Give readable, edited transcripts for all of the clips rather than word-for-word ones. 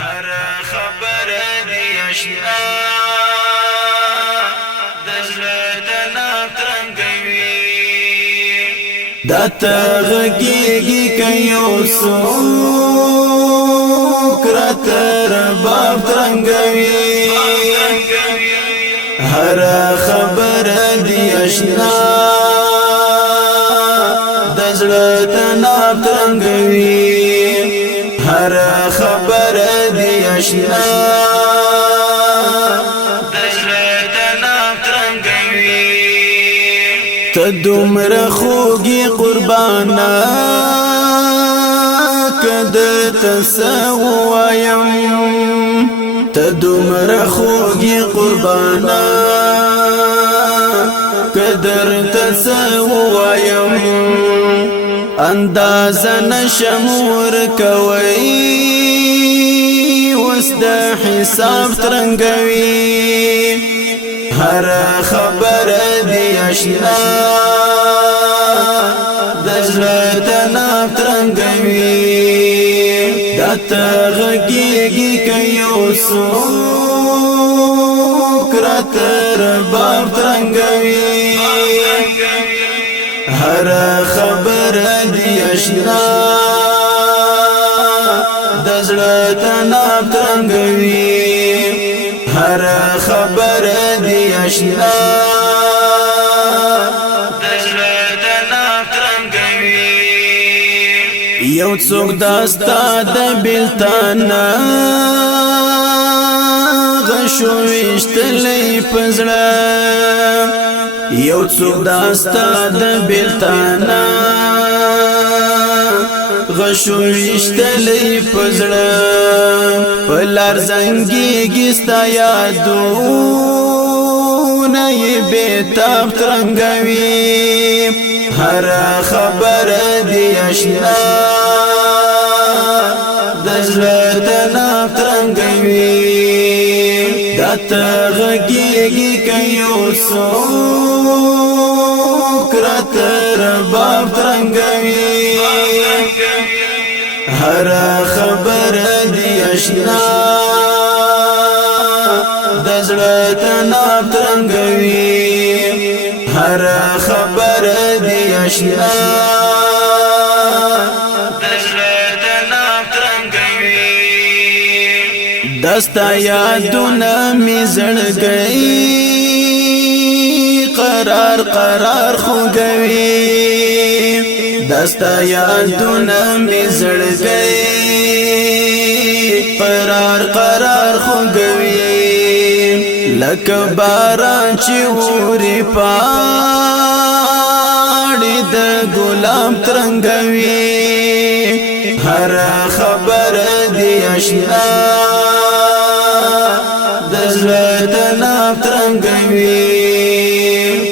هر خبر دی اشنا دزړه تنا ترنګوي دا تغږیږي کيو څوک راتر باب ترنګوي هر خبر دی اشنا دزړه تنا ترنګوي هر خبر دی اشنا دزړه تنا ترنګوي ته دومره خوږی قربانا کده تسوایم ته دومره خوږی قربانا قدر تسوایم انداز نشمور کوي وس د حساب ترنګوي هر خبر دی اشنا دزړه تنا ترنګوي دا تغږیږي کيو څوک راتر باب ترنګوي هر خبر دی اشنا دزړه تنا ترنګوي هر خبر دی اشنا دزړه تنا ترنګوي یو څوک داستا د بلتانا غشو وشتلې پزړه یو څوک داستا د بلتانا غشو وشتلې پزړه پلار زنګيږي ستا یادونه یې بیتاب ترنګوي هر خبر دی اشنا دزړه تنا ترنګوي دا تغږیږي کيو څوک راتر باب ترنګوي هر خبر دی اشنا دزړه تنا ترنګوي هر خبر دی اشنا دزړه تنا ترنګوي دستا یادونه می زړګي قرار قرار خوګوي دستا یادونه می زړګي قرار قرار خوګوي لکه باران چې ووري پاړې د ګلاب ترنګوي هر خبر دی اشنا دزړه تنا ترنګوي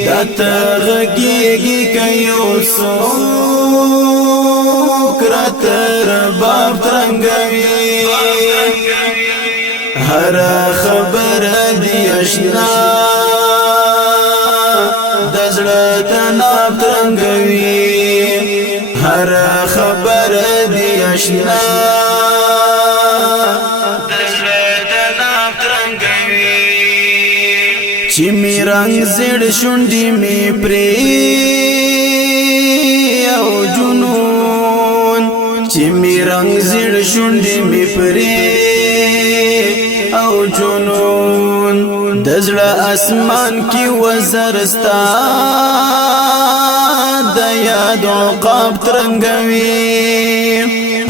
دا تغږیږي کيو څوک راتر باب ترنګوي هر خبر دی اشنا دزړه تنا ترنګوي هر خبر دی اشنا دزړه تنا ترنګوي چې می رنگ زړ شونډې می پرې او جنون چې می رنگ زړ شونډې می پرې او جنون دزړه اسمان کی وزرستا د یاد عقاب ترنګوي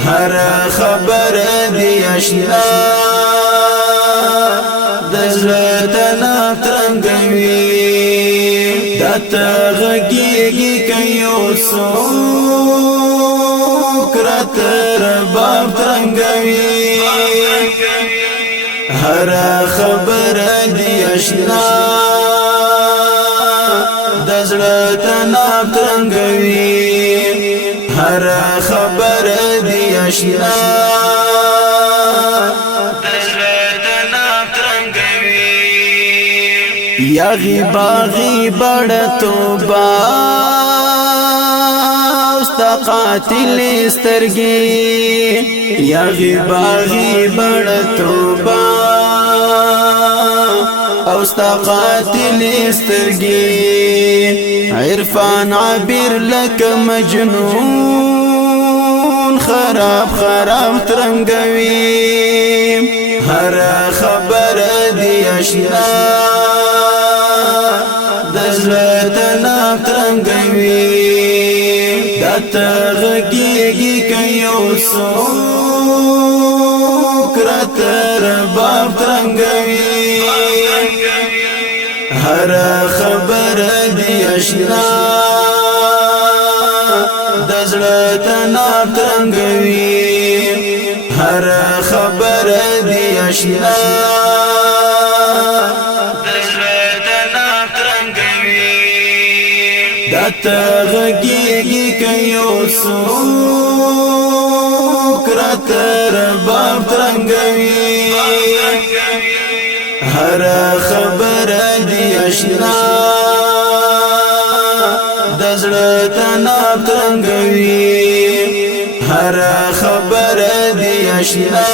هر خبر دی اشنا دزړه تنا ترنګوي دا تغږیږي کيو څوک راتر باب ترنګوي هر خبر دی اشنا دزړه تنا ترنګوي هر خبر دی اشنا دزړه تنا ترنګوي یا غیبا غیبړ توبه قاتل سترګي یا غباغي بڑ توبه او ستا قاتل سترګي عرفان عبیر لک مجنون خراب خراب ترنګوي هر خبر دی اشنا دزلت ناب ترنګوي دته غږیږي کيو سو کرتر باب ترنګوي هر خبر دی اشنا دزلت ناب ترنګوي هر خبر دی اشنا دزلت ناب ترنګوي دته غږیږي کيو سو کرتر باب ترنګوي هر خبر دی اشنا دزلت ناب ترنګوي هر خبر دی اشنا